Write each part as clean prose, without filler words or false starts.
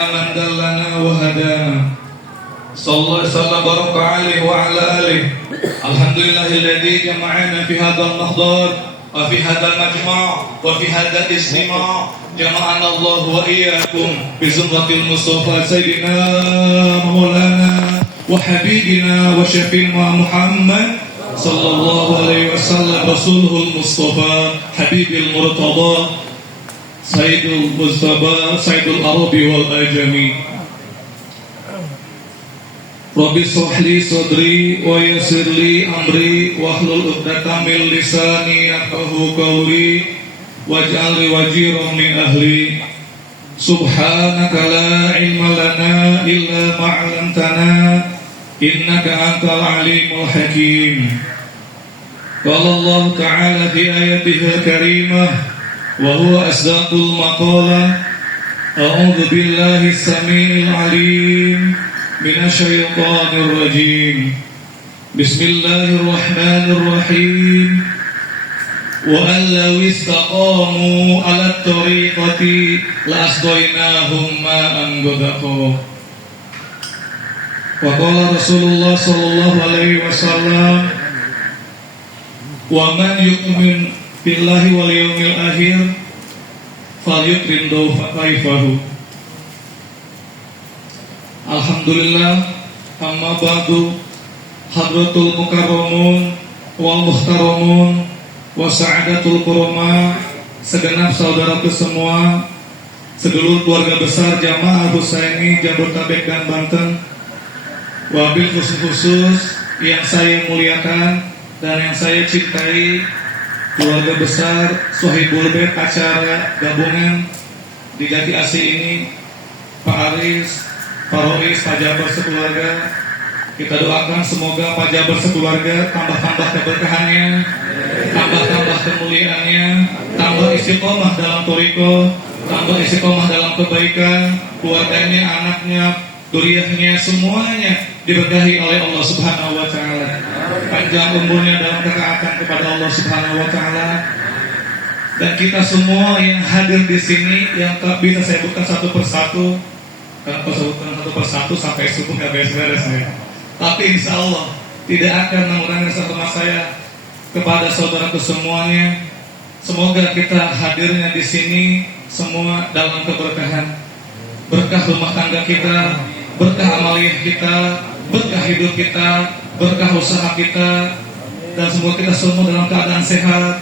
من دلنا وهدانا صلى الله وسلم وبارك عليه وعلى آله. الحمد لله الذي جمعنا في هذا المحضر وفي هذا المجمع وفي هذا الاجتماع. جمعنا الله وإياكم بزمرة المصطفى سيدنا مولانا وحبيبنا وشفيعنا محمد صلى الله عليه وسلم رسوله المصطفى حبيب المرتضى سيد المصطفى سيد العرب والأعجم. Rabbi shrah li sadri wa yassir li amri wahlul 'uqdatam min lisani yafqahu qawli waj'al li waziran min ahli. Subhanaka la ilma lana illa ma 'allamtana innaka antal alimul hakim. Qala Allah ta'ala fi ayatihi karimah wa huwa asdaqul maqala. A'udzu billahi samiil 'alim minasyaitonir rajim. Bismillahirrahmanirrahim. Wa allaw istaqamu 'alat tariqati la asqainahum ma'an ghadaqa. Wa qala Rasulullah sallallahu alaihi wasallam, wa man yu'min billahi wal yawmil akhir falyukrim dhaifahu. Alhamdulillah, amma ba'du. Hadratul mukarramun wal muhtaramun wa sa'adatul kurama, segenap saudaraku semua, sedulur keluarga besar Jamaah Husaini Jabodetabek dan Banten, wabil khusus yang saya muliakan dan yang saya cintai, keluarga besar Sohibul Bait acara gabungan di Jati Asih ini, Pak Aris, Pak Rois, Pak Jabar sekeluarga. Kita doakan semoga Pak Jabar sekeluarga tambah-tambah keberkahannya, tambah-tambah kemuliaannya, tambah istiqomah dalam thariqah, tambah istiqomah dalam kebaikan, keluarganya, anaknya, dzurriyyahnya, semuanya diberkahi oleh Allah Subhanahu wa taala. Panjang umurnya dalam ketaatan kepada Allah Subhanahu wa taala. Dan kita semua yang hadir di sini yang tak bisa saya sebutkan satu persatu, karena kalau sebutkan satu persatu sampai subuh nggak beres-beres ya. Tapi insya Allah tidak akan mengurangi rasa hormat saya kepada saudaraku semuanya. Semoga kita hadirnya di sini semua dalam keberkahan, berkah rumah tangga kita, berkah amaliyah kita, berkah hidup kita, berkah usaha kita, dan semoga kita semua dalam keadaan sehat,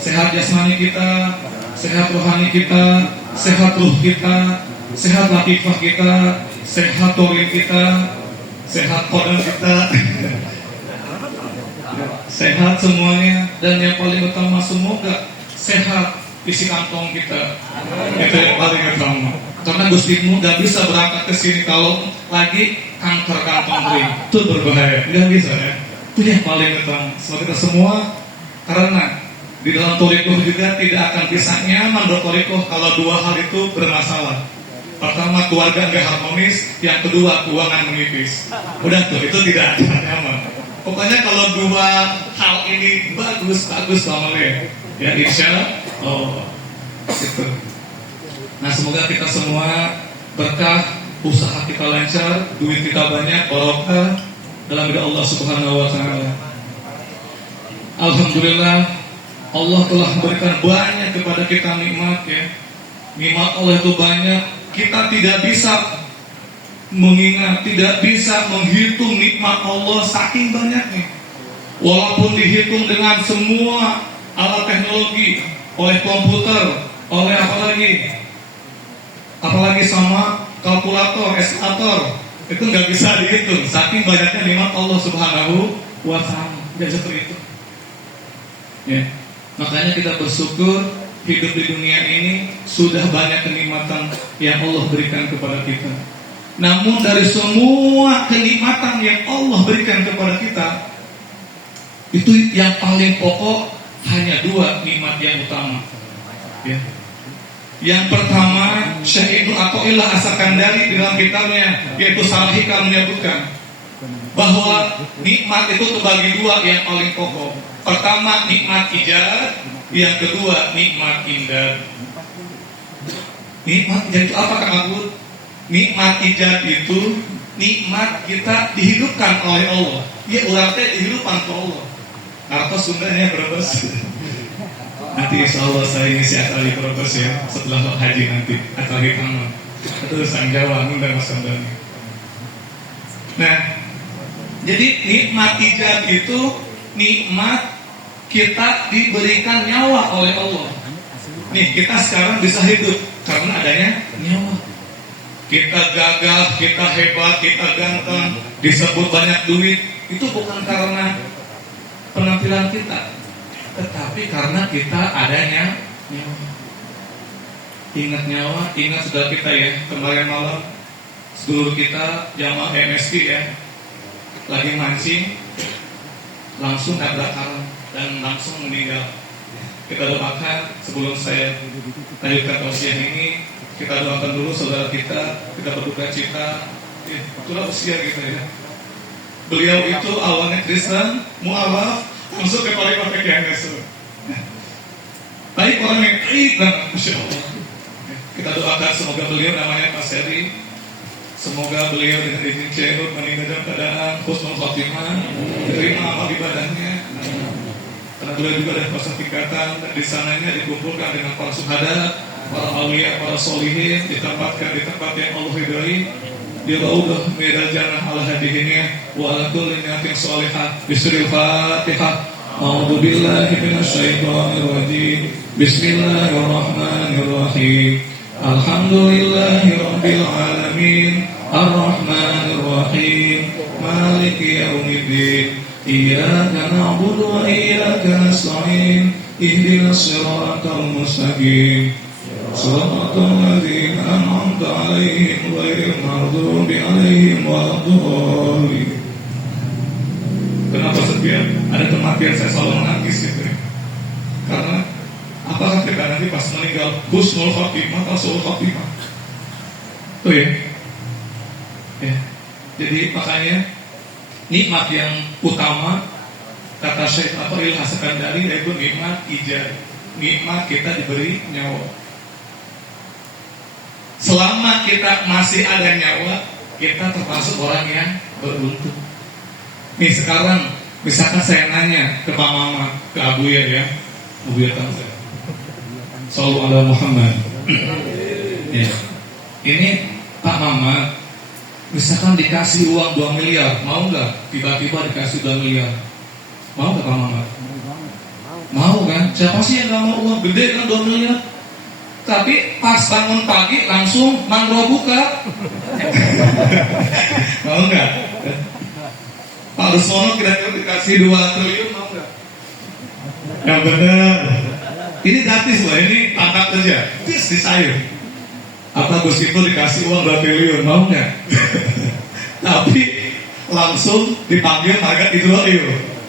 sehat jasmani kita, sehat rohani kita, sehat ruh kita, sehat latifah kita, sehat torin kita, sehat kodam kita, sehat semuanya. Dan yang paling utama semoga sehat isi kantong kita. Itu yang paling utama. Karena Gustimu gak bisa berangkat ke sini kalau lagi kanker kantong kering. Itu berbahaya, gak bisa ya. Itu yang paling utama. Semoga kita semua, karena di dalam thariqah juga tidak akan bisa nyaman berthariqah kalau dua hal itu bermasalah. Pertama, keluarga nggak harmonis. Yang kedua, keuangan menipis. Udah tuh, itu tidak akan nyaman. Pokoknya kalau dua hal ini bagus amalnya, ya insya Allah gitu. Nah, semoga kita semua berkah, usaha kita lancar, duit kita banyak, barokah dalam hidup Allah Subhanahu wa taala. Alhamdulillah, Allah telah memberikan banyak kepada kita nikmat ya. Nikmat Allah itu banyak. Kita tidak bisa mengingat, tidak bisa menghitung nikmat Allah saking banyaknya. Walaupun dihitung dengan semua alat teknologi, oleh komputer, oleh apalagi sama kalkulator, eskalator, itu nggak bisa dihitung saking banyaknya nikmat Allah Subhanahu wa taala. Tidak seperti itu. Ya. Makanya kita bersyukur hidup di dunia ini sudah banyak kenikmatan yang Allah berikan kepada kita. Namun dari semua kenikmatan yang Allah berikan kepada kita, itu yang paling pokok hanya dua nikmat yang utama ya. Yang pertama, Syekh Ibnu Athaillah As-Sakandari di dalam kitabnya yaitu Syarah Hikam menyebutkan bahwa nikmat itu terbagi dua yang paling pokok. Pertama, nikmat ijad. Yang kedua, nikmat imdad. Nikmat jadi apa Kang Abud? Nikmat ijab itu nikmat kita dihidupkan oleh Allah. Ya urang teh dihidupkan ke Allah. Karena Sundanya berbes. Nanti insya Allah saya ngisi atali berbes ya setelah haji nanti atali taman. Itu sang Jawa ngundang Mas Sundani. Nah, jadi nikmat ijab itu nikmat kita diberikan nyawa oleh Allah. Nih kita sekarang bisa hidup karena adanya nyawa. Kita gagah, kita hebat, kita ganteng, disebut banyak duit, itu bukan karena penampilan kita, tetapi karena kita adanya nyawa. Ingat nyawa, ingat sudah kita ya, kemarin malam sedulur kita jamaah MSK ya, lagi mancing, langsung nabrak karang dan langsung meninggal. Kita doakan sebelum saya lanjutkan tausiah ini, kita doakan dulu saudara kita berduka cita. Itulah usia kita ya. Beliau itu awalnya Kristen, mualaf, langsung ke pakai KNS. Tapi orang yang baik banget, Masya Allah. Kita doakan semoga beliau namanya Pak Seri, semoga beliau dengan izin Syekh meninggal dalam keadaan husnul khotimah, diterima amal ibadahnya. Karena beliau juga ada pasang tingkatan dan di sananya dikumpulkan dengan para syuhada, para aulia, para solihin, ditempatkan di tempat yang Allah ridhai. Dia raudah minal jannah ala hadihinnya wa ala kulli niyatin shalihah. Bismillahirrahmanirrahim. A'udzu billahi minasyaitonir rajim. Bismillahirrahmanirrahim. Alhamdulillahirabbil alamin. Arrahmanir rahim. Maliki yaumiddin. Iyyaka na'budu wa iyyaka nasta'in. Ihdinas siratal mustaqim. Shiratal ladzina an'amta 'alaihim ghairil maghdubi 'alaihim waladdallin. Kenapa setiap ada kematian saya selalu menangis gitu ya? Karena apakah kita nanti pas meninggal husnul khotimah atau su'ul khotimah? Tuh ya. Jadi makanya nikmat yang utama kata Syekh Abdul As-Sakandari yaitu nikmat ijab. Nikmat kita diberi nyawa. Selama kita masih ada nyawa, kita termasuk orang yang beruntung. Nih sekarang misalkan saya nanya ke Pak Mama, ke Abuya ya, Abuya tahu saya. Sallallahu alaihi Muhammad. Ya. Ini Pak Mama, misalkan dikasih uang 2 miliar, mau nggak? Tiba-tiba dikasih 2 miliar, mau nggak Pak Mama? Mau kan? Siapa sih yang nggak mau uang gede kan 2 miliar? Tapi pas bangun pagi langsung mangro buka, mau nggak? Pak Rusmono kira-kira dikasih 2 triliun mau nggak? Yang benar. Ini gratis loh, ini pangkat kerja, tis di sayur. Apa Gus Ipul dikasih uang 2 triliun mau nggak? Tapi langsung dipanggil harga itu loh,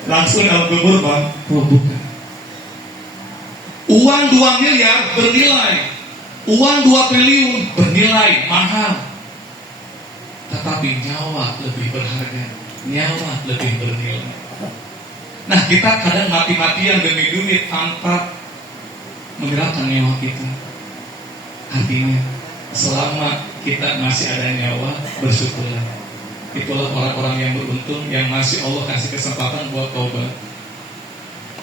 langsung dalam kubur bang. Oh bukan. Uang 2 miliar bernilai, uang 2 triliun bernilai mahal. Tetapi nyawa lebih berharga, nyawa lebih bernilai. Nah kita kadang mati-matian demi duit tanpa menghilangkan nyawa kita. Artinya selama kita masih ada nyawa, bersyukurlah. Itulah orang-orang yang beruntung, yang masih Allah kasih kesempatan buat taubat.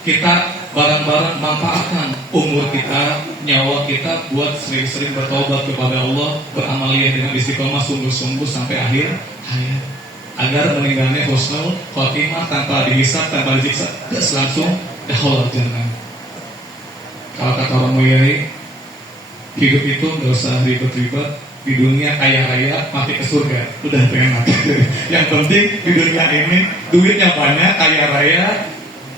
Kita bareng-bareng manfaatkan umur kita, nyawa kita buat sering-sering bertobat kepada Allah, beramaliyah dengan istiqomah sungguh-sungguh sampai akhir hayat, agar meninggalnya husnul khotimah tanpa dihisab, tanpa disiksa, langsung dahul jannah. Kalau kata orang Muyai, hidup itu gak usah ribet-ribet. Di dunia kaya raya, mati ke surga, udah enak. Yang penting di dunia ini duitnya banyak, kaya raya,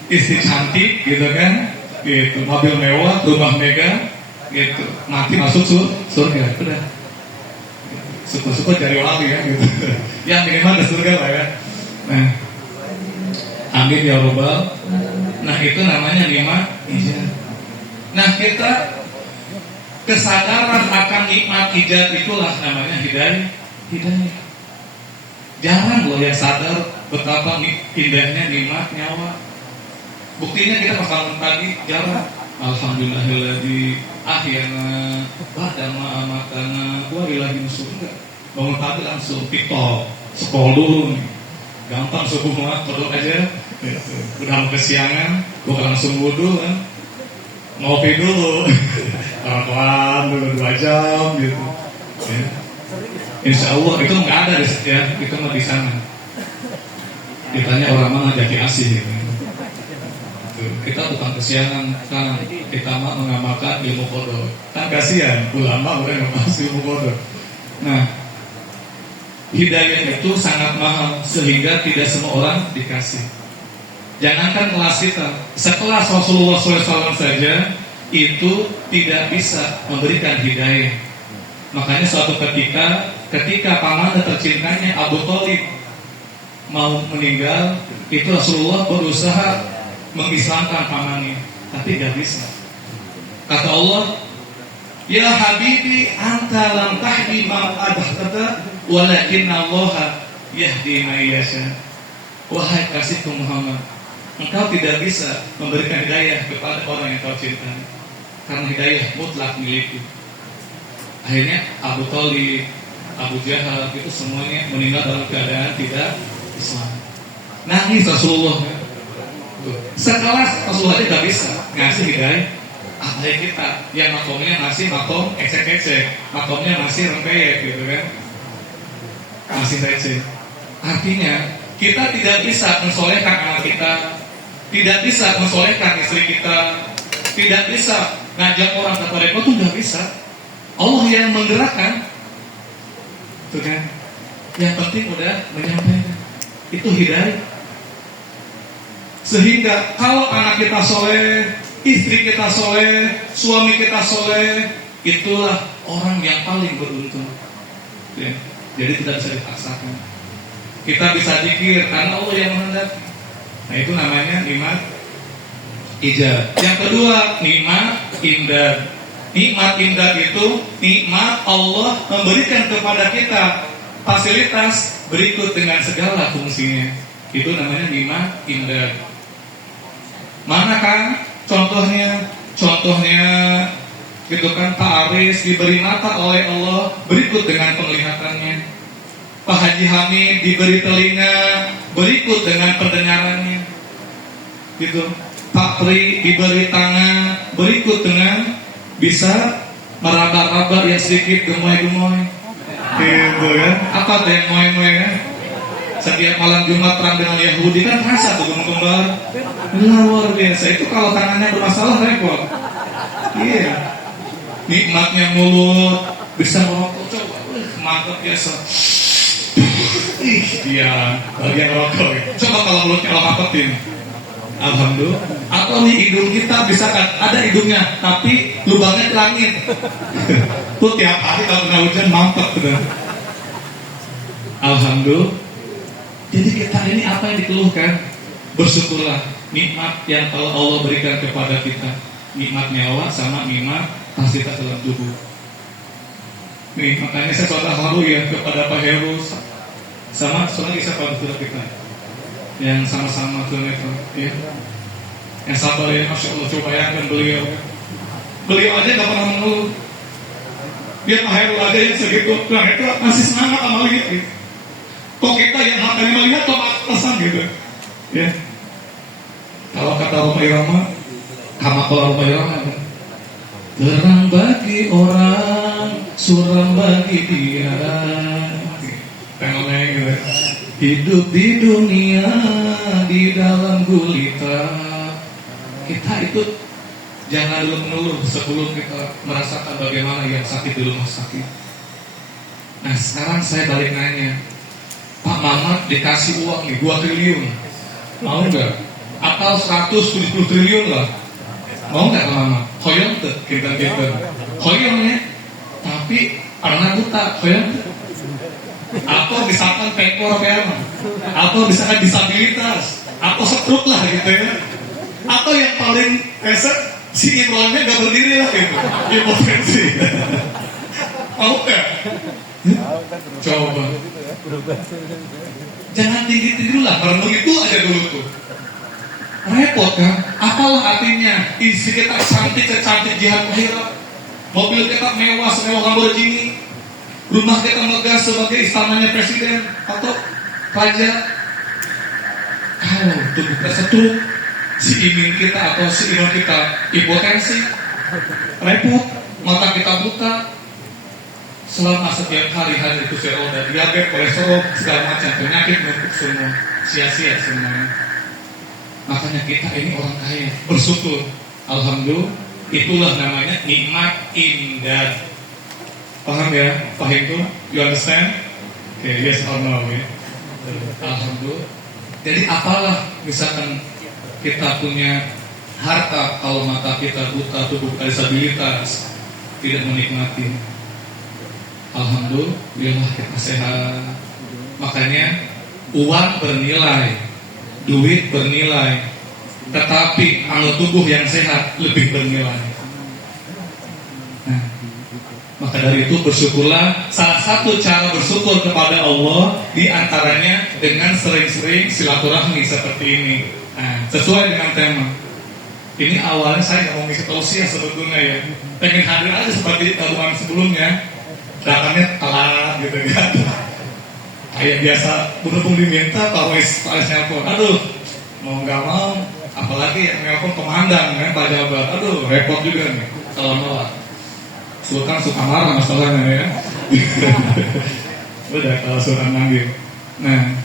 istri cantik, gitu kan, gitu, mobil mewah, rumah mega, gitu, mati masuk surga, udah. Suka-suka cari wali ya, gitu. Yang minimal ke surga lah ya. Nah, amin ya robbal. Nah itu namanya nikmat ijab. Nah kita kesadaran akan nikmat ijab itulah namanya hidayah. Jangan loh yang sadar betapa indahnya nikmat nyawa. Buktinya kita pas bangun pagi jalan, alhamdulillahilladzi ahyana ba'da ma amatana wa ilahi nusur. bangun pagi langsung TikTok, scroll dulu nih. Gampang subuh mah, kodok aja. Udah mau kesiangan, gua langsung wudhu kan, ngopi dulu, pelan dulu 2 jam gitu. Ya. Insya Allah itu nggak ada ya, itu mah di sana. Ditanya orang mana jadi asih gitu. Kita bukan kesiangan kan, kita mah mengamalkan ilmu kodok. Kan kasihan ulama udah ngebahas ilmu kodok. Nah, hidayah itu sangat mahal sehingga tidak semua orang dikasih. Jangankan kelas kita, sekelas Rasulullah SAW saja itu tidak bisa memberikan hidayah. Makanya suatu ketika paman tercintanya Abu Thalib mau meninggal, itu Rasulullah berusaha mengislamkan pamannya, tapi tidak bisa. Kata Allah, ya Habibi, anta lam tahdi ma adahta, walakin Allah yahdi ma yasha. Wahai kasihku Muhammad, engkau tidak bisa memberikan hidayah kepada orang yang kau cintai, karena hidayah mutlak milikku. Akhirnya Abu Thalib, Abu Jahal itu semuanya meninggal dalam keadaan tidak Islam. Nangis Rasulullah. Sekelas Rasulullah aja gak bisa ngasih hidayah. Apalagi kita yang makomnya ngasih makom ecek-ecek, makomnya ngasih rempeyek gitu kan, ngasih receh. Artinya kita tidak bisa mensolehkan anak kita, tidak bisa mensolehkan istri kita, tidak bisa ngajak orang ke tarekat itu gak bisa. Allah yang menggerakkan, itu kan. Yang penting udah menyampaikan, itu hidayah. Sehingga kalau anak kita soleh, istri kita soleh, suami kita soleh, itulah orang yang paling beruntung. Ya. Jadi tidak bisa dipaksakan. Kita bisa zikir karena Allah yang menghendaki. Nah itu namanya nikmat ijab. Yang kedua nikmat imdad. Nikmat imdad itu nikmat Allah memberikan kepada kita fasilitas berikut dengan segala fungsinya. Itu namanya nikmat imdad. Mana kan contohnya? Contohnya gitu kan, Pak Aris diberi mata oleh Allah berikut dengan penglihatannya. Pak Haji Hamid diberi telinga berikut dengan pendengarannya. Gitu. Pak Pri diberi tangan berikut dengan bisa meraba-raba yang sedikit gemoy-gemoy. Gitu ya. Apa tuh yang gemoy-gemoy ya? Setiap malam Jumat perang dengan Yahudi kan terasa tuh gunung kembar. Luar biasa. Itu kalau tangannya bermasalah repot. Iya. Nikmatnya mulut, bisa merokok, coba. Mantap biasa. Dia bagian rokok. Coba kalau mulutnya lo mapetin. Alhamdulillah. Atau nih hidung kita bisa kan ada hidungnya, tapi lubangnya ke langit. Tuh tiap hari kalau kena hujan mantap bener. Alhamdulillah. Jadi kita ini apa yang dikeluhkan? Bersyukurlah nikmat yang kalau Allah berikan kepada kita, nikmat nyawa sama nikmat fasilitas dalam tubuh. Nih makanya saya sholat haru ya kepada Pak Heru sama soalnya saya pada kita yang sama-sama kilometer, ya. Yang sabar ya, masya Allah. Coba bayangkan beliau aja nggak pernah mengeluh. Dia Pak Heru aja yang segitu, nah itu masih semangat sama gitu. Kok kita yang hatinya melihat kok atasan gitu, ya. Kalau kata Roma Irama, kalau Roma Irama, terang bagi orang, suram bagi dia. Pengen gitu. Hidup di dunia di dalam gulita. Kita itu jangan dulu mengeluh sebelum kita merasakan bagaimana yang sakit di rumah sakit. Nah sekarang saya balik nanya, Pak Mamat dikasih uang nih 2 triliun, mau nggak? Atau 170 triliun lah, mau nggak Pak Mamat? Koyong tuh, kita koyongnya, tapi karena buta koyong tuh. Atau misalkan pekor atau misalkan disabilitas, atau stroke lah gitu ya. Atau yang paling esek si Imronnya nggak berdiri lah gitu, impotensi. Mau nggak? Coba. Jangan tinggi-tinggi lah, merenung itu aja dulu tuh. Repot kan? Apalah artinya istri kita cantik-cantik jihad akhirat, mobil kita mewah semewah Lamborghini, Rumah kita megah sebagai istananya presiden atau raja. Kalau tubuh kita setruk, si imun kita atau si imun kita hipotensi, repot, mata kita buta, selama sekian hari-hari itu saya udah diabetes, kolesterol, segala macam penyakit menumpuk semua, sia-sia semuanya. Makanya kita ini orang kaya, bersyukur, alhamdulillah, itulah namanya nikmat indah. Paham ya? Paham itu? You understand? Okay, yes or no ya? Alhamdulillah. Jadi apalah misalkan kita punya harta, kalau mata kita buta, tubuh kita disabilitas, tidak menikmati. Alhamdulillah kita sehat. Makanya uang bernilai, duit bernilai, tetapi kalau tubuh yang sehat lebih bernilai. Nah, maka dari itu bersyukurlah. Salah satu cara bersyukur kepada Allah diantaranya dengan sering-sering silaturahmi seperti ini. Nah, sesuai dengan tema. Ini awalnya saya nggak mau ngisi tausiah sebetulnya ya, pengen hadir aja seperti tabungan sebelumnya, datangnya telat gitu kan. Kayak biasa berhubung diminta Pak Wes nelpon, aduh mau nggak mau, apalagi yang nelpon komandan kan Pak Jabar, aduh repot juga nih kalau nolak. Sultan suka marah masalahnya ya. Udah kalau Sultan manggil. Nah,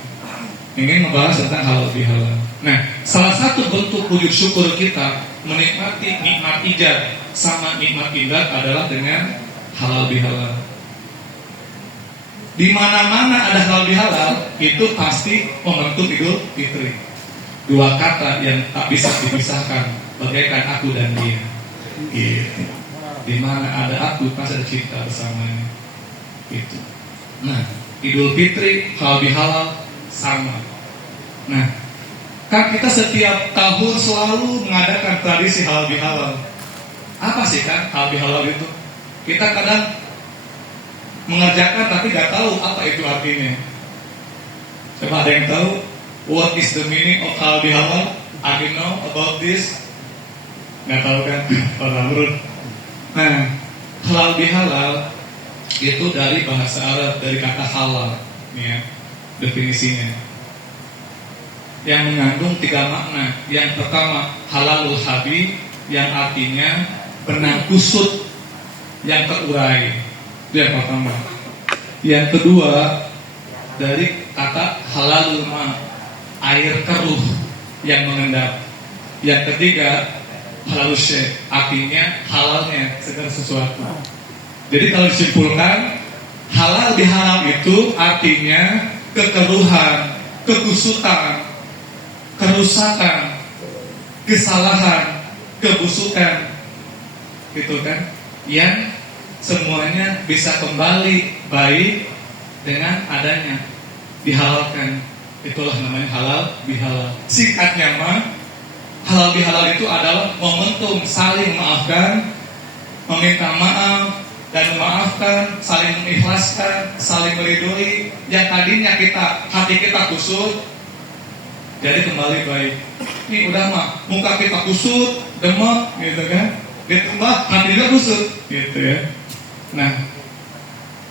ingin membahas tentang halal bihalal. Nah, salah satu bentuk wujud syukur kita menikmati nikmat ijab sama nikmat indah adalah dengan halal bihalal. Di mana-mana ada halal bihalal, itu pasti momentum Idul Fitri. Dua kata yang tak bisa dipisahkan, bagaikan aku dan dia. Gitu. Di mana ada aku, pasti ada cinta bersamanya. Itu. Nah, Idul Fitri, halal bihalal sama. Nah, kan kita setiap tahun selalu mengadakan tradisi halal bihalal. Apa sih kan halal bihalal itu? Kita kadang mengerjakan tapi nggak tahu apa itu artinya. Coba ada yang tahu what is the meaning of halal bihalal? Ada yang know about this? Nggak tahu kan? Orang urut. Nah, halal bihalal itu dari bahasa Arab, dari kata halal, ya, definisinya, yang mengandung tiga makna. Yang pertama, halalul habib, yang artinya benang kusut yang terurai. Itu yang pertama. Yang kedua, dari kata halalul ma, air keruh yang mengendap. Yang ketiga, halalul syekh, artinya halalnya segala sesuatu. Jadi kalau disimpulkan, halal bihalal itu artinya kekeruhan, kekusutan, kerusakan, kesalahan, kebusukan, gitu kan? Yang semuanya bisa kembali baik dengan adanya dihalalkan. Itulah namanya halal bihalal. Singkatnya mah, halal bihalal itu adalah momentum saling memaafkan, meminta maaf dan memaafkan, saling mengikhlaskan, saling meridhoi. Yang tadinya hati kita kusut, jadi kembali baik. Ini udah mah muka kita kusut, demam, gitu kan? Ditambah hati juga kusut, gitu ya. Nah,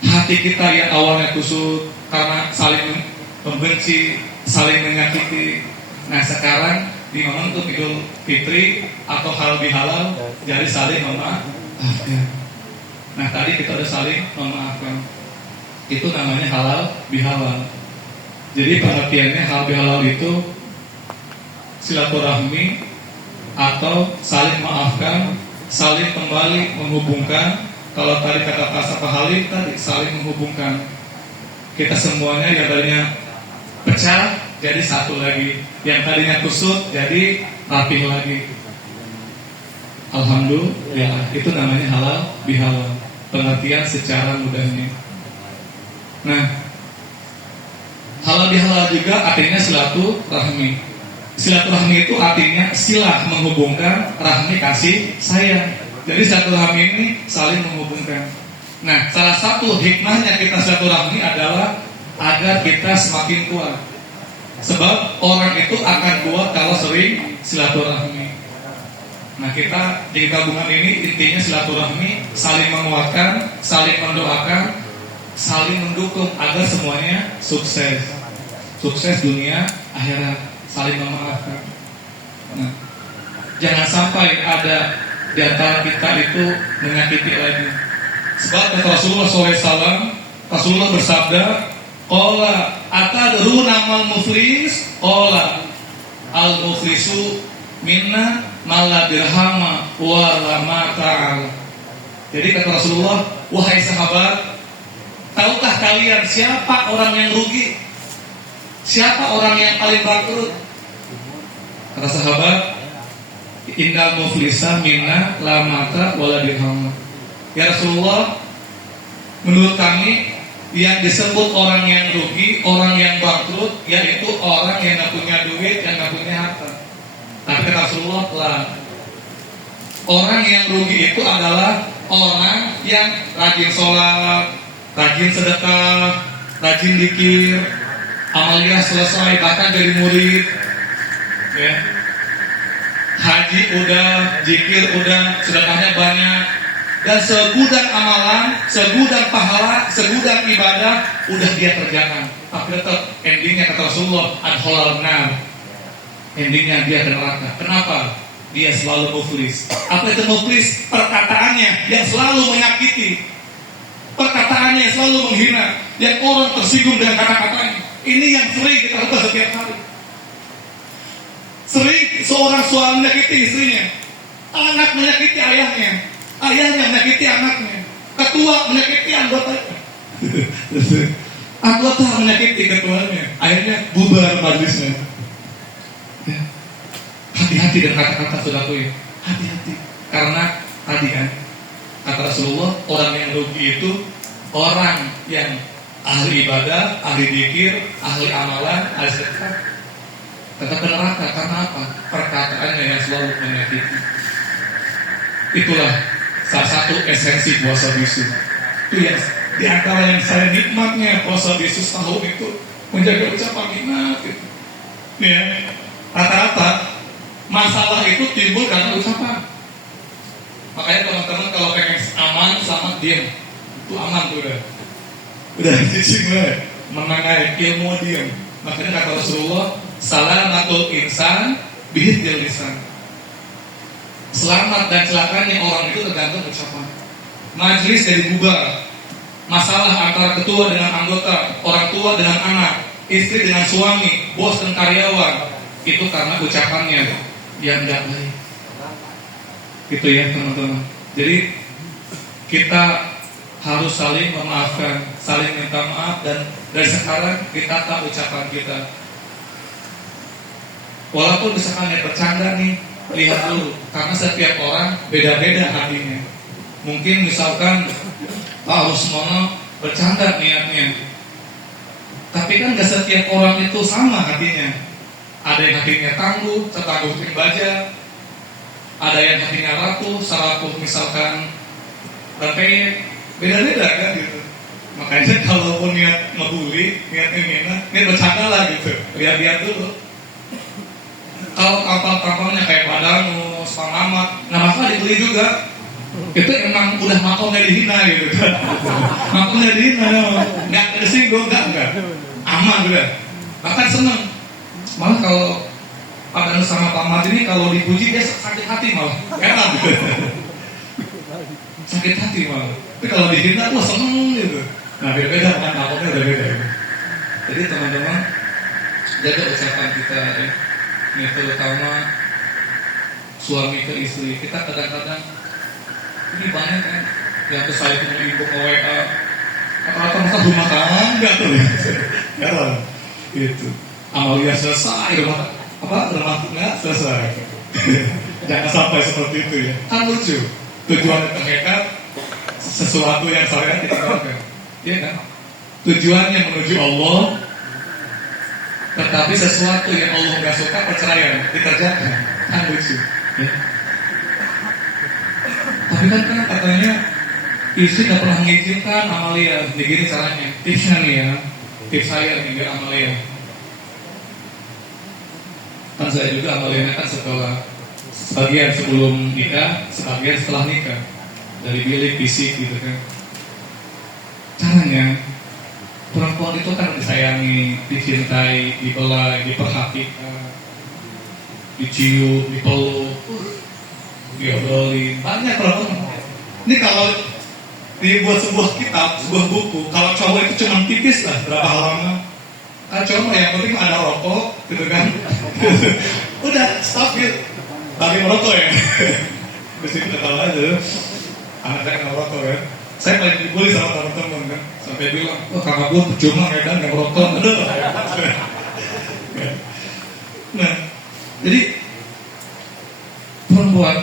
hati kita yang awalnya kusut karena saling membenci, saling menyakiti. Nah, sekarang di momentum Idul Fitri atau halal bihalal jadi saling memaafkan. Nah, tadi kita udah saling memaafkan. Itu namanya halal bihalal. Jadi pengertiannya halal bihalal itu silaturahmi atau saling maafkan, saling kembali menghubungkan. Kalau tadi kata Pak Halil tadi saling menghubungkan. Kita semuanya yang tadinya pecah jadi satu lagi, yang tadinya kusut jadi rapih lagi. Alhamdulillah, itu namanya halal bihalal, pengertian secara mudahnya. Nah, halal bihalal juga artinya silaturahmi. Silaturahmi itu artinya silah, menghubungkan, rahmi kasih sayang. Jadi silaturahmi ini saling menghubungkan. Nah, salah satu hikmahnya kita silaturahmi adalah agar kita semakin kuat. Sebab orang itu akan kuat kalau sering silaturahmi. Nah, kita di gabungan ini intinya silaturahmi, saling menguatkan, saling mendoakan, saling mendukung agar semuanya sukses. Sukses dunia, akhirat, saling memaafkan. Nah, jangan sampai ada di antara kita itu menyakiti lagi. Sebab kata Rasulullah SAW, Rasulullah bersabda, qala atadruna mal muflis? Qala al muflisu minna malla dirhama wala mata'al. Jadi kata Rasulullah, wahai sahabat, tahukah kalian siapa orang yang rugi? Siapa orang yang paling bangkrut? Kata sahabat, innal muflisa minna la mata wala dirham. Ya Rasulullah, menurut kami yang disebut orang yang rugi, orang yang bangkrut, yaitu orang yang gak punya duit, yang gak punya harta. Tapi kata Rasulullah, lah, orang yang rugi itu adalah orang yang rajin sholat, rajin sedekah, rajin zikir, amalia selesai, bahkan jadi murid, ya. Haji udah, zikir udah, sedekahnya banyak, dan segudang amalan, segudang pahala, segudang ibadah udah dia kerjakan. Tapi tetap endingnya kata Rasulullah, adkhalal nar. Endingnya dia ke neraka. Kenapa? Dia selalu muflis. Apa itu muflis? Perkataannya yang selalu menyakiti, perkataannya yang selalu menghina, yang orang tersinggung dengan kata-katanya. Ini yang sering kita lakukan setiap hari. Sering seorang suami menyakiti istrinya, anak menyakiti ayahnya, ayahnya menyakiti anaknya, ketua menyakiti anggotanya, anggota menyakiti ketuanya, akhirnya bubar majelisnya. Ya. Hati-hati dengan kata-kata saudaraku ya, hati-hati. Karena tadi kan kata Rasulullah, orang yang rugi itu orang yang ahli ibadah, ahli zikir, ahli amalan, ahli sedekah, tetap ke neraka. Karena apa? Perkataannya yang selalu menyakiti. Itulah salah satu esensi puasa bisu. Itu yang di antara yang saya nikmatnya puasa bisu tahun itu, menjaga ucapan nikmat gitu. Ya, rata-rata masalah itu timbul karena ucapan. Makanya teman-teman kalau pengen aman, selamat diam. Itu aman tuh udah cicing lah, mengenai ilmu diam. Makanya kata Rasulullah, salamatul insan bihidil lisan. Selamat dan celakanya orang itu tergantung ucapan. Majelis jadi bubar, masalah antara ketua dengan anggota, orang tua dengan anak, istri dengan suami, bos dan karyawan, itu karena ucapannya yang tidak baik. Gitu ya teman-teman. Jadi kita harus saling memaafkan, saling minta maaf, dan dari sekarang kita tahu ucapan kita. Walaupun misalkan yang bercanda nih, lihat dulu, karena setiap orang beda-beda hatinya. Mungkin misalkan Pak Rusmono bercanda niatnya, tapi kan gak setiap orang itu sama hatinya. Ada yang hatinya tangguh, setangguh tim baja. Ada yang hatinya rapuh, serapuh misalkan rempeyek. Beda-beda kan gitu. Makanya kalaupun niat ngebully, niat menghina, niat bercanda lah gitu. Lihat-lihat dulu. Kalau kapal-kapalnya kayak Padanus, Pangamat, nah maka dibeli juga. Itu emang udah makomnya dihina gitu kan. Makomnya dihina, nggak tersinggung, enggak. Aman udah. Bahkan seneng. Malah kalau Padanus sama Pangamat ini kalau dipuji dia sakit hati malah. Enak gitu. Sakit hati malah. Tapi kalau dihina, wah seneng gitu. Nah beda-beda kan, makomnya udah beda. Jadi teman-teman, jaga ucapan kita ya. Ini terutama suami ke istri. Kita kadang-kadang ini banyak kan yang saya punya ibu ke WA, rata-rata masa rumah tangga tuh ya gitu. Amalia selesai, rumah tangga selesai. Jangan sampai seperti itu ya. Kan lucu. Tujuan terdekat sesuatu yang syariat ditinggalkan, iya kan? Tujuannya menuju Allah, tetapi sesuatu yang Allah nggak suka, perceraian dikerjakan. Kan lucu ya? Tapi kan katanya istri nggak pernah mengizinkan Amalia. Begini caranya, tipsnya nih ya, tips saya nih biar Amalia. Kan saya juga Amalia kan setelah sebagian sebelum nikah, sebagian setelah nikah, dari bilik fisik gitu kan. Caranya, perempuan itu kan disayangi, dicintai, dibelai, diperhatikan, dicium, dipeluk, diobrolin. Banyak perempuan. Ini kalau dibuat sebuah kitab, sebuah buku, kalau cowok itu cuma tipis lah, berapa halaman. Kan cowok yang penting ada rokok, gitu kan. Udah, stop gitu. Bagi merokok ya. Terus kita tahu aja, anak saya nggak merokok kan. Saya paling dibully sama teman-teman kan. Sampai bilang, oh kakak gue percuma ya kan, yang merokok. Nah, jadi perempuan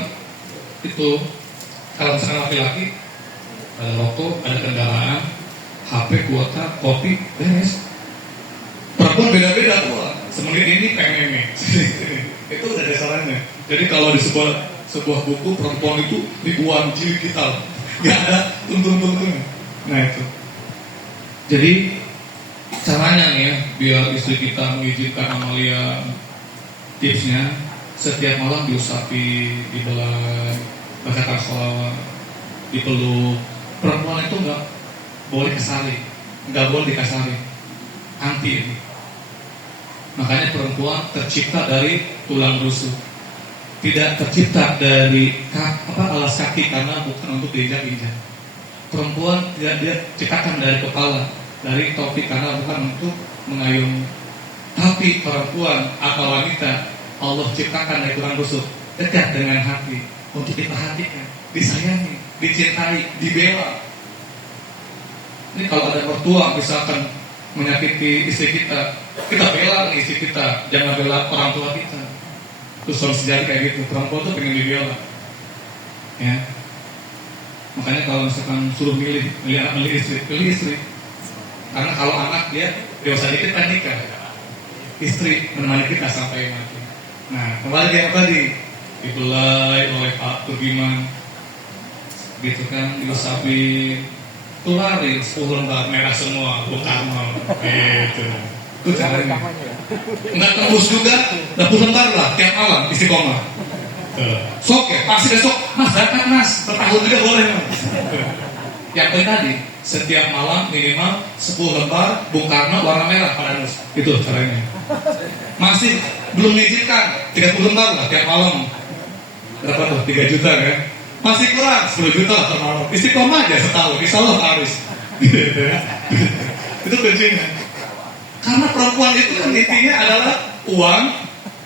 itu, kalau misalkan laki-laki, ada rokok, ada kendaraan, HP, kuota, kopi, beres. Perempuan beda-beda tuh, semenit ini pengen ini. Itu udah dasarnya. Jadi kalau di sebuah buku perempuan itu ribuan jilid kitab, nggak ada tuntun-tuntunnya. Nah itu. Jadi caranya nih ya, biar istri kita mengizinkan amalia, tipsnya setiap malam diusapi, dibelai, bacakan sholawat, dipeluk. Perempuan itu nggak boleh kesari, nggak boleh dikasari, anti ini. Makanya perempuan tercipta dari tulang rusuk, tidak tercipta dari alas kaki karena bukan untuk diinjak-injak. Perempuan tidak dia ciptakan dari kepala, dari topi karena bukan untuk mengayungi. Tapi perempuan atau wanita Allah ciptakan dari tulang rusuk, dekat dengan hati, untuk diperhatikan, disayangi, dicintai, dibela. Ini kalau ada mertua misalkan menyakiti istri kita bela istri kita, jangan bela orang tua kita. Terus harus jadi kayak gitu. Perempuan tuh pengen dibela, ya. Makanya kalau misalkan suruh milih istri. Karena kalau anak dia dewasa dikit kan nikah, istri menemani kita sampai mati. Nah, kembali yang tadi dibelai oleh Pak Turgiman, gitu kan, diusapi, keluarin 10 lembar merah semua, Bung Karno, gitu. Itu caranya. Enggak tembus juga, 20 lembar lah tiap malam istiqomah. Sok ya, pasti besok mas zakat mas, setahun juga boleh mas. Yang penting tadi, setiap malam minimal 10 lembar Bung Karno warna merah pada nus. Itu caranya. Masih belum mengizinkan 30 lembar lah tiap malam. Berapa tuh? 3 juta kan? Masih kurang 10 juta lah per malam. Istiqomah aja setahun, insya Allah harus. Itu kuncinya. Karena perempuan itu kan intinya adalah uang,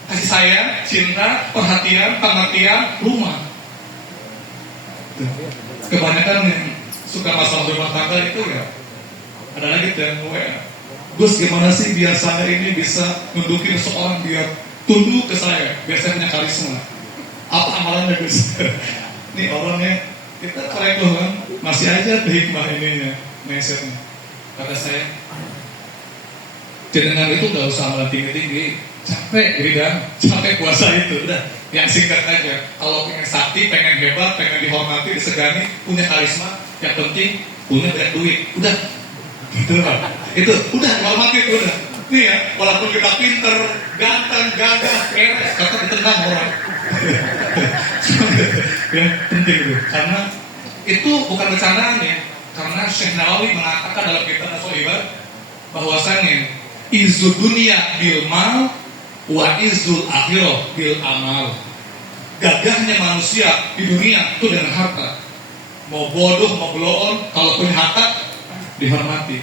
kasih sayang, cinta, perhatian, pengertian, rumah. Kebanyakan yang suka masalah rumah tangga itu ya, ada lagi tuh yang Gus gimana sih biar saya ini bisa nundukin seorang biar tunduk ke saya, biar saya punya karisma. Apa amalannya Gus? Ini orangnya kita korek loh kan, masih aja hikmah ininya, mesernya. Kata saya, jenengan itu gak usah amalan tinggi-tinggi, capek bidang, capek puasa itu, udah yang singkat aja. Kalau pengen sakti, pengen hebat, pengen dihormati, disegani, punya karisma, yang penting punya banyak duit, udah. Gitu lah. Itu udah hormati itu udah. Nih ya, walaupun kita pinter, ganteng, gagah, keres, kata ditendang orang. Ya, penting itu. Karena itu bukan bercandaan ya. Karena Syekh Nawawi mengatakan dalam kitab As-Sohibah bahwasanya izul dunia bil mal wa izul akhirah bil amal. Gagahnya manusia di dunia itu dengan harta. Mau bodoh, mau beloon, kalau punya harta dihormati.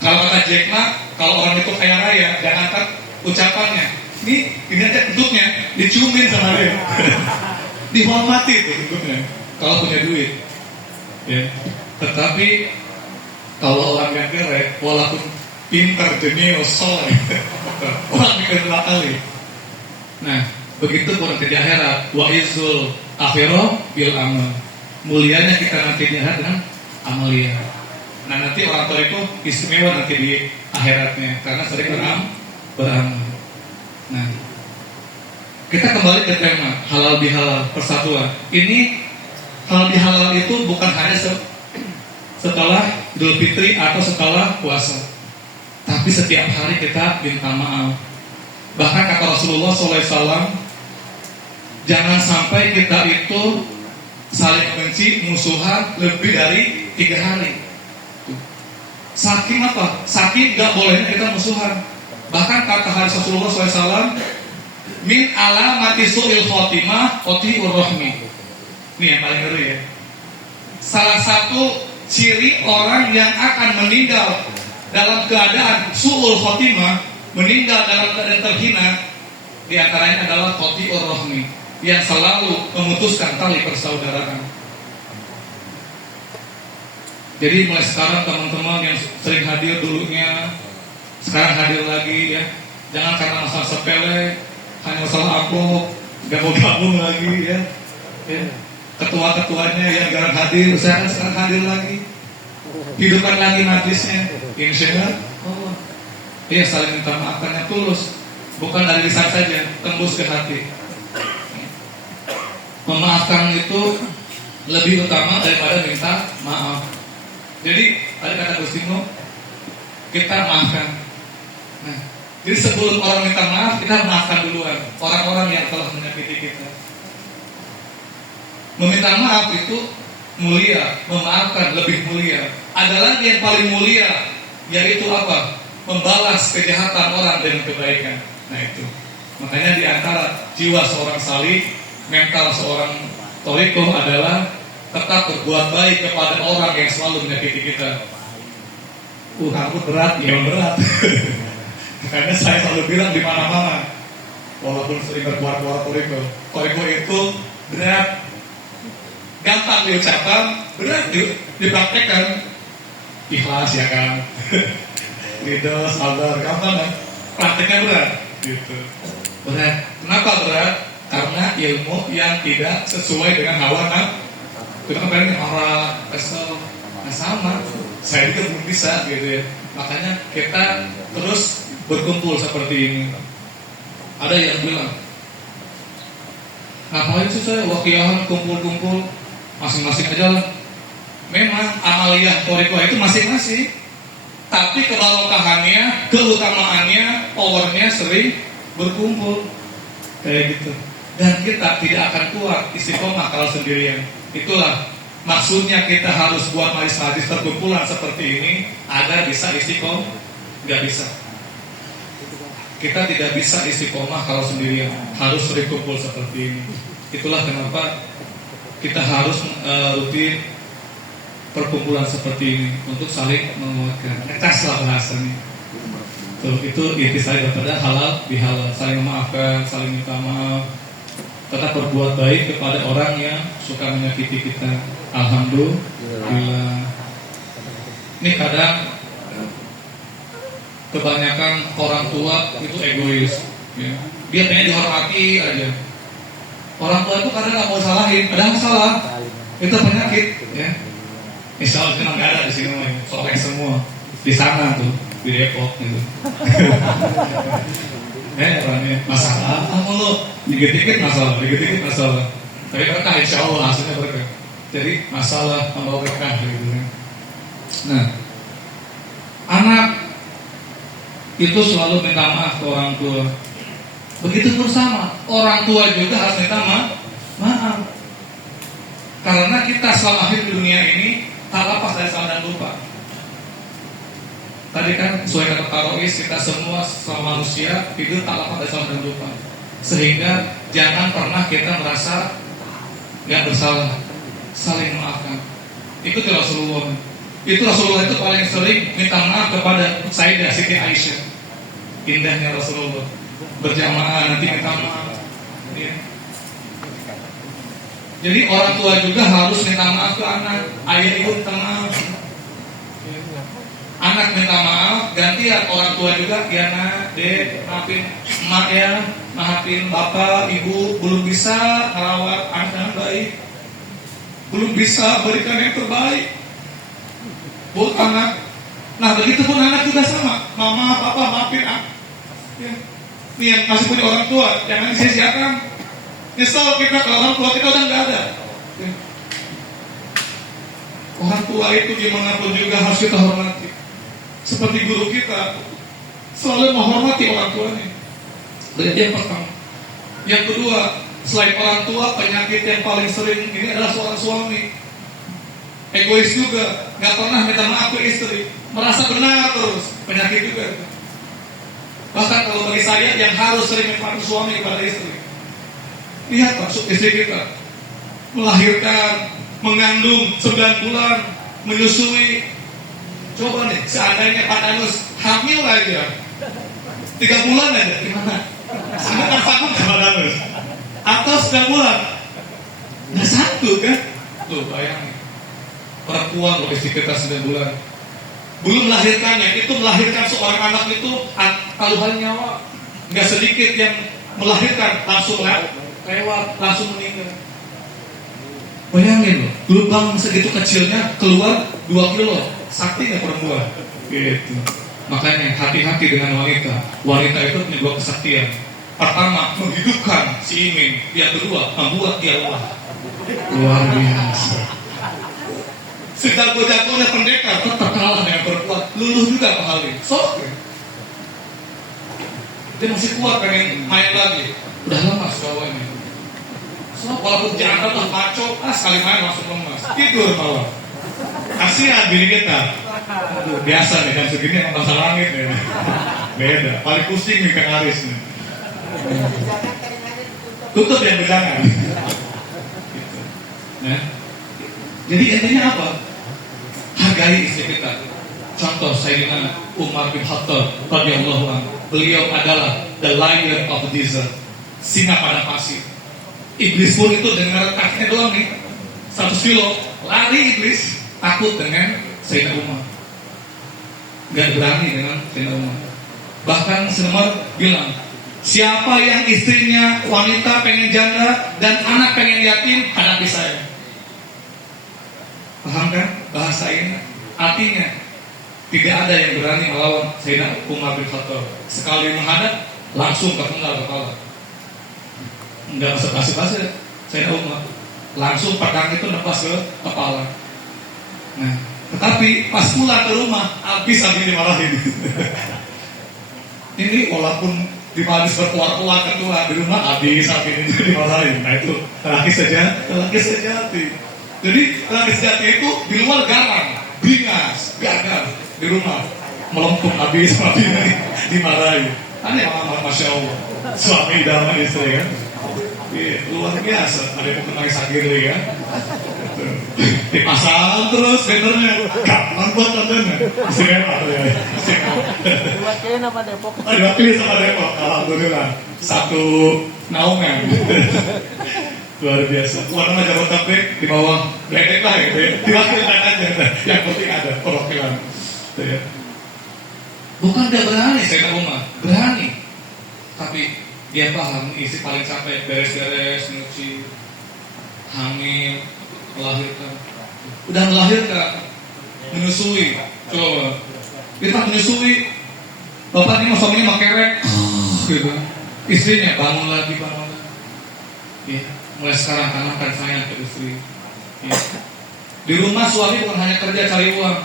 Kalau kata Jack Ma, kalau orang itu kaya raya, jangankan ucapannya. Ini aja bentuknya, diciumin sama dia. Dihormati itu bentuknya. Kalau punya duit, ya. Tetapi kalau orang yang kere, walaupun pintar, jenius, soleh, orang mikir 2 kali. Nah, begitu pun di akhirat, wa izul akhirah bil amal. Mulianya kita nanti di akhirat dengan amalia. Nah nanti orang tua itu istimewa nanti di akhiratnya karena sering beramal. Nah, kita kembali ke tema halal bihalal persatuan. Ini halal bihalal itu bukan hanya setelah Idul Fitri atau setelah puasa, tapi setiap hari kita minta maaf. Bahkan kata Rasulullah SAW, jangan sampai kita itu saling benci, musuhan lebih dari 3 hari. Saking apa? Saking gak bolehnya kita musuhan. Bahkan kata hadis Rasulullah SAW, min alamati su'il khotimah qati'ur rahmi. Ini yang paling ngeri ya. Salah satu ciri orang yang akan meninggal dalam keadaan su'ul khotimah, meninggal dalam keadaan terhina, di antaranya adalah qati'ur rahmi, yang selalu memutuskan tali persaudaraan. Jadi mulai sekarang teman-teman yang sering hadir dulunya, sekarang hadir lagi ya. Jangan karena masalah sepele, hanya masalah amplop, gak mau gabung lagi ya. Ketua-ketuanya yang jarang hadir, usahakan sekarang hadir lagi. Hidupkan lagi majlisnya, insya Allah. Iya, saling minta maafkan yang tulus, bukan dari lisan saja, tembus ke hati. Memaafkan itu lebih utama daripada minta maaf. Jadi tadi kata Gus Timo, kita maafkan. Nah, jadi sebelum orang minta maaf, kita maafkan duluan orang-orang yang telah menyakiti kita. Meminta maaf itu mulia, memaafkan lebih mulia. Ada lagi yang paling mulia, yaitu apa? Membalas kejahatan orang dengan kebaikan. Nah itu. Makanya di antara jiwa seorang salih, mental seorang thariqah adalah tetap berbuat baik kepada orang yang selalu menyakiti kita. Aku berat, ya berat. Karena saya selalu bilang di mana-mana, walaupun sering berbuat-buat thariqah itu berat. Gampang diucapkan, berat dipraktekkan. Ikhlas ya kan. Ridho, sabar, gampang kan? Prakteknya berat gitu. Berat. Kenapa berat? Karena ilmu yang tidak sesuai dengan hawa nafsu. Kita kan pengen marah, kesel, nah sama. Saya juga belum bisa gitu ya. Makanya kita terus berkumpul seperti ini. Ada yang bilang, ngapain sih saya wakiahan kumpul-kumpul, masing-masing aja lah. Memang amaliyah thariqah itu masing-masing, tapi kebarokahannya, keutamaannya, powernya sering berkumpul kayak gitu. Dan kita tidak akan kuat istiqomah kalau sendirian. Itulah maksudnya kita harus buat majlis-majlis perkumpulan seperti ini agar bisa istiqomah. Gak bisa. Kita tidak bisa istiqomah kalau sendirian. Harus sering kumpul seperti ini. Itulah kenapa kita harus rutin perkumpulan seperti ini untuk saling menguatkan. Ngecas lah bahasanya. Itu inti saya daripada halal bihalal, saling memaafkan, saling minta maaf, tetap berbuat baik kepada orang yang suka menyakiti kita. Alhamdulillah. Ini kadang kebanyakan orang tua itu egois ya. Dia pengen dihormati aja. Orang tua itu kadang gak mau salahin, padahal salah. Itu penyakit ya. Insya Allah kita nggak ada di sini, soleh semua di sana tuh di Depok gitu. Orangnya masalah, lo dikit-dikit masalah, dikit-dikit masalah. Tapi berkah, insya Allah hasilnya berkah. Jadi masalah membawa berkah gitu kan. Nah, anak itu selalu minta maaf ke orang tua. Begitu pun sama, orang tua juga harus minta maaf. Karena kita selama hidup di dunia ini tak lepas dari salah dan lupa. Tadi kan sesuai kata Tarois, kita semua sama manusia hidup tak lepas dari salah dan lupa. Sehingga jangan pernah kita merasa gak bersalah, saling memaafkan. Ikuti Rasulullah. Itu Rasulullah itu paling sering minta maaf kepada Sayyidah Siti Aisyah. Indahnya Rasulullah, berjamaah nanti minta maaf ya. Jadi orang tua juga harus minta maaf ke anak. Ayah ibu minta maaf, anak minta maaf, gantian orang tua juga. Ya nak, dek, maafin emak ya, maafin bapak, ibu belum bisa merawat anak dengan baik, belum bisa berikan yang terbaik buat anak. Nah begitu pun anak juga sama. Mama, papa, maafin ya. Ini yang masih punya orang tua, jangan disia-siakan. Nyesel kita kalau orang tua kita udah nggak ada. Orang tua itu gimana pun juga harus kita hormati. Seperti guru kita selalu menghormati orang tuanya. Berarti yang pertama. Yang kedua, selain orang tua, penyakit yang paling sering ini adalah seorang suami. egois juga, nggak pernah minta maaf ke istri, merasa benar terus, penyakit juga. Bahkan kalau bagi saya yang harus sering membantu suami kepada istri, lihat Pak, istri kita melahirkan, mengandung 9 bulan, menyusui. Coba nih, seandainya Pak Danus hamil aja 3 bulan aja, gimana? Sanggup kan Pak Danus? Atau 9 bulan? Nggak sanggup kan? Tuh bayangin, perempuan loh istri kita 9 bulan, belum melahirkannya, itu melahirkan seorang anak itu taruhan nyawa. Nggak sedikit yang melahirkan langsung lewat, langsung meninggal. Bayangin loh, lubang segitu kecilnya keluar 2 kilo, sakti nggak perempuan? Gitu. Makanya hati-hati dengan wanita. Wanita itu punya 2 kesaktian. Pertama, menghidupkan si Imin. Yang kedua, membuat dia lemah. Luar biasa. Sejago-jagonya pendekar tetap kalah dengan perempuan. Luluh juga Pak Halim. Dia masih kuat pengen main lagi. Udah lemas bawahnya. Walaupun diangkat tuh maco, sekali main langsung lemas. Tidur malah. Kasihan diri kita. Aduh, biasa nih jam segini emang pasal langit ya. Beda. Paling pusing nih Kang Aris nih. Tutup yang berjangan. Gitu. Nah, jadi intinya apa? Hargai istri kita. Contoh Sayyidina Umar bin Khattab radhiyallahu anhu. Beliau adalah the lion of the desert, singa padang pasir. Iblis pun itu dengar kakinya doang nih 100 kilo, lari iblis, takut dengan Sayyidina Umar. Gak berani dengan Sayyidina Umar. Bahkan Umar bilang, siapa yang istrinya wanita pengen janda dan anak pengen yatim, hadapi saya. Paham kan bahasa ini? Artinya tidak ada yang berani melawan Sayyidina Umar bin Khattab. Sekali menghadap langsung kepenggal kepala. Enggak basa-basi Sayyidina Umar, langsung pedang itu lepas ke kepala. Nah, tetapi pas pulang ke rumah habis dimarahin. Ini walaupun dimarahin berkuar-kuar ketua di rumah habis ini dimarahin. Nah itu lelaki sejati. Jadi lelaki sejati itu di luar garang, beringas, gagal, di rumah melempung habis dimarahin. Aneh Masya Allah, suami idaman istri kan. Luar biasa, ada yang mengenai sakit ya. Dipasang terus vendornya, kapan buat tontonnya? Istimewa ya. Diwakilin sama Depok. Diwakilin sama Depok, alhamdulillah. Satu naungan. Luar biasa. Warna Jabodetabek di bawah bledek lah gitu ya. Diwakilkan aja, yang penting ada perwakilan. Bukan dia berani, saya Umar berani, tapi dia paham isi paling capek beres-beres, nyuci, hamil, melahirkan. Udah melahirkan, menyusui. Coba kita menyusui, bapak ini suaminya makerek, gitu. Istrinya bangun lagi. Ya, mulai sekarang tanamkan sayang ke istri. Ya. Di rumah suami bukan hanya kerja cari uang,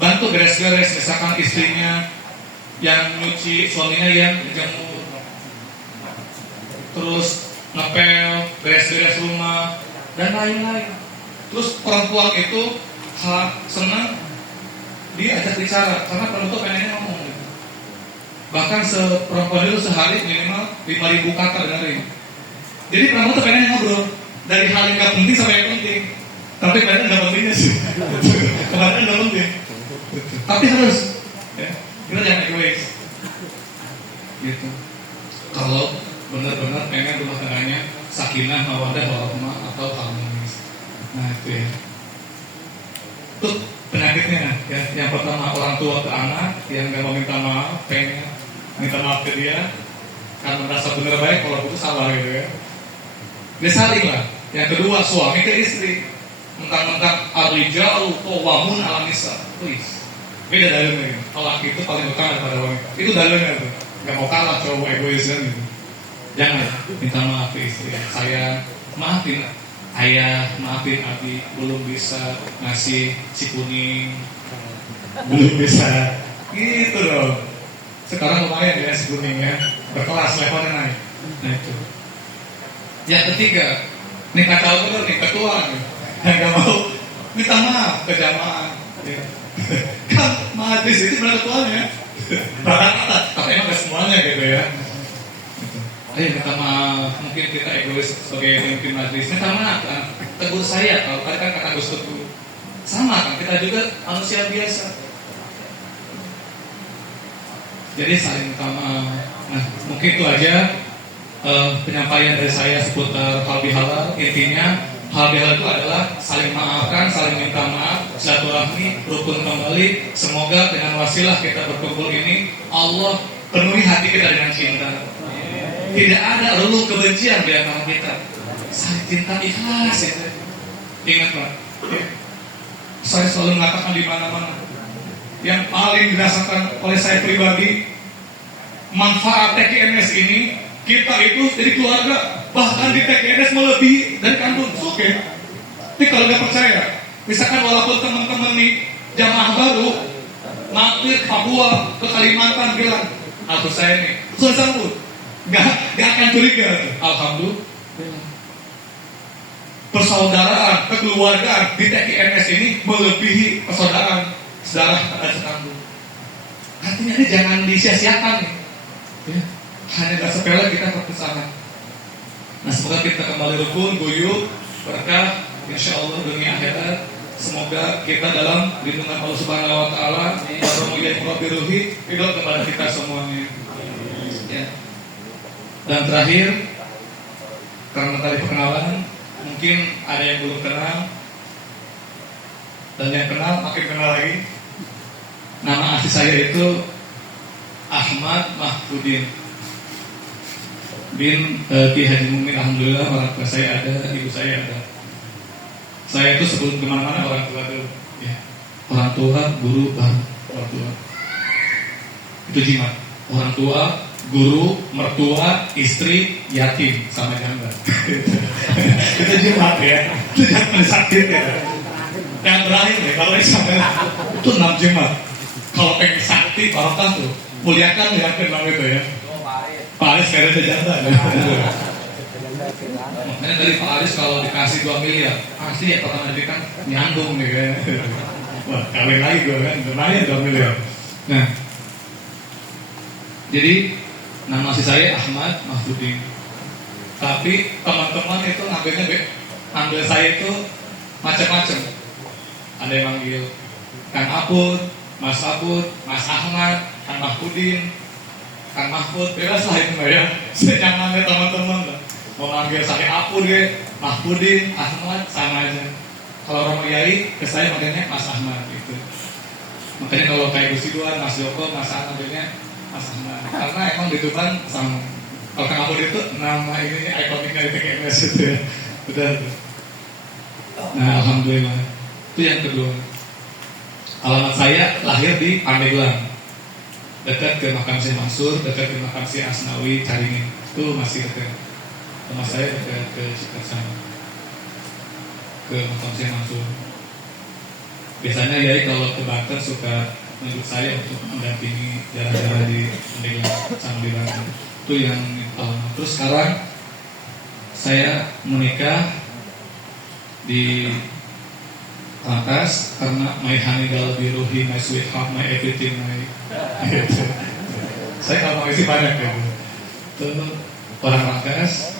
bantu beres-beres, misalkan istrinya yang nyuci, suaminya yang jemur, terus ngepel, beres-beres rumah, dan lain-lain. Terus perempuan itu senang diajak bicara, karena perempuan pengennya ngomong gitu. Bahkan perempuan itu sehari minimal 5.000 kata dengerin. Jadi perempuan tuh pengennya ngobrol dari hal yang gak penting sampai yang penting. Tapi kadang gak pentingnya sih. Kadang gak penting. Tapi harus ya, kita jangan egois gitu. Kalau benar-benar pengen rumah tangganya sakinah, mawaddah, warahmah atau harmonis. Nah itu ya. Itu penyakitnya ya. Yang pertama orang tua ke anak yang gak mau minta maaf, pengen minta maaf ke dia karena merasa benar baik, kalau itu salah gitu ya. Dia saling lah. Yang kedua suami ke istri, mentang-mentang ar-rijalu qawwamun 'alan nisa. Beda dalilnya. Kalau laki itu paling utama daripada wanita. Itu dalilnya tuh. Gak mau kalah cowok egois kan gitu. Jangan minta maaf ke istri. Saya maafin ayah, maafin abi, belum bisa ngasih si kuning, belum bisa. Gitu dong. Sekarang lumayan ya si kuning ya, berkelas levelnya naik. Nah itu. Yang ketiga, nih kacau dulu nih ketua nih. Yang gak mau minta maaf ke jamaah. Ya. Kan majlis itu benar ketuanya. Rata-rata, tapi emang gak semuanya gitu ya. Ayo minta maaf, mungkin kita egois sebagai pemimpin majlis. Minta maaf kan, tegur saya kalau tadi kan kata Gus Teguh. Sama kan, kita juga manusia biasa. Jadi saling minta maaf. Nah, mungkin itu aja penyampaian dari saya seputar hal bihalal. Intinya hal bihalal itu adalah saling maafkan, saling minta maaf, silaturahmi, rukun kembali. Semoga dengan wasilah kita berkumpul ini, Allah penuhi hati kita dengan cinta. Tidak ada relung kebencian di antara kita. Saling cinta ikhlas ya. Ingat Pak, ya. Saya selalu mengatakan di mana-mana, yang paling dirasakan oleh saya pribadi, manfaat TKMS ini, kita itu jadi keluarga. Bahkan di TKMS melebihi dari kandung. Oke. Tapi kalau nggak percaya, misalkan walaupun teman-teman nih jamaah baru mampir ke Papua, ke Kalimantan bilang, aku saya nih, sudah sambut, nggak akan curiga. Alhamdulillah. Persaudaraan, kekeluargaan di TKMS ini melebihi persaudaraan sedarah dan sekandung. Artinya ini jangan disia-siakan nih. Ya. Hanya gak sepele kita perpisahan. Nah, semoga kita kembali rukun, guyup, berkah, insya Allah dunia akhirat. Semoga kita dalam lindungan Allah Subhanahu Wa Taala, Robiruhi, ridho kepada kita semuanya. Ya. Dan terakhir, karena tadi perkenalan, mungkin ada yang belum kenal, dan yang kenal makin kenal lagi. Nama asli saya itu Ahmad Mahfudin bin Ki Haji Mumin. Alhamdulillah orang tua saya ada, ibu saya ada. Saya itu sebelum kemana-mana orang tua dulu, ya. Orang tua, guru, baru orang tua. Itu jimat. Orang tua, guru, mertua, istri, yatim, sama janda. Itu jimat ya. Itu jangan sakit ya. Yang terakhir nih, kalau sampai itu 6 jimat. Kalau pengen sakti, barokah tuh, muliakan ya kenal itu ya. Pak Aris kayaknya ada janda. Makanya dari Pak Aris kalau dikasih 2 miliar, pasti ya pertama diberikan nyambung nih kayaknya. Wah, kawin lagi gue kan, lumayan 2 miliar. Nah, jadi nama asli saya Ahmad Mahfudin. Tapi teman-teman itu ngambil saya itu macam-macam. Ada yang manggil Kang Apud, Mas Apud, Mas Ahmad, Kang Mahfudin, Kang Mahfud, bebas lah itu ya. Senyamannya teman-teman lah. Mau manggil saya Apud ya, Mahfudin, Ahmad, sama aja. Kalau Romo Yai, ke saya manggilnya Mas Ahmad gitu. Makanya kalau kayak Gus Ridwan, Mas Joko, Mas Ahmad manggilnya Mas Ahmad. Karena emang di Tuban sama. Kalau Kang Apud itu nama ini ikonik dari TKMS itu ya. Udah. Nah, alhamdulillah. Itu yang kedua. Alamat saya lahir di Pandeglang, dekat ke makam Syekh Mansur, dekat ke makam Syekh Asnawi, Caringin. Itu masih dekat. Rumah saya dekat ke sekitar sana, ke makam Syekh Mansur. Biasanya ya kalau ke Banten suka menunjuk saya untuk mendampingi jalan-jalan di Pandeglang sama di Banten. Itu yang alamat. Terus sekarang saya menikah di Rangkas karena my honey galbi ruhi, my sweetheart, my everything, my gitu. Saya nggak mau isi banyak ya. Itu orang Rangkas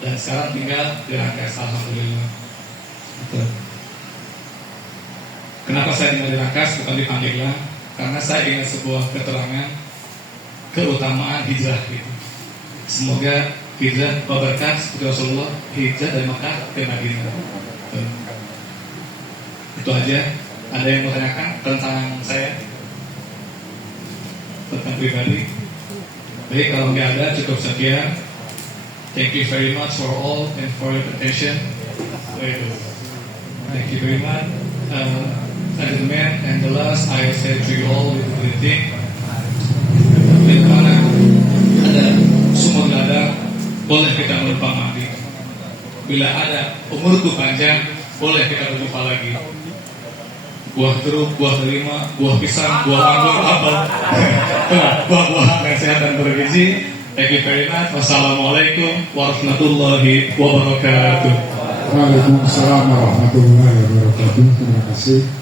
dan sekarang tinggal di Rangkas, alhamdulillah. Gitu. Kenapa saya tinggal di Rangkas bukan di Pandeglang? Karena saya ingat sebuah keterangan keutamaan hijrah gitu. Semoga hijrah berkah seperti Rasulullah hijrah dari Makkah ke Madinah. Gitu. Itu aja. Ada yang mau tanyakan tentang saya, tentang pribadi? Baik, kalau nggak ada cukup sekian. Thank you very much for all and for your attention. Thank you very much, gentlemen. And the last I say to you all with greeting. Di mana ada sumur ladang, boleh kita menumpang mandi. Bila ada umurku panjang, boleh kita berjumpa lagi. Buah jeruk, buah delima, buah pisang, buah anggur, apel, buah-buahan yang sehat dan bergizi. Thank you very much. Wassalamualaikum warahmatullahi wabarakatuh. Waalaikumsalam warahmatullahi wabarakatuh. Terima kasih.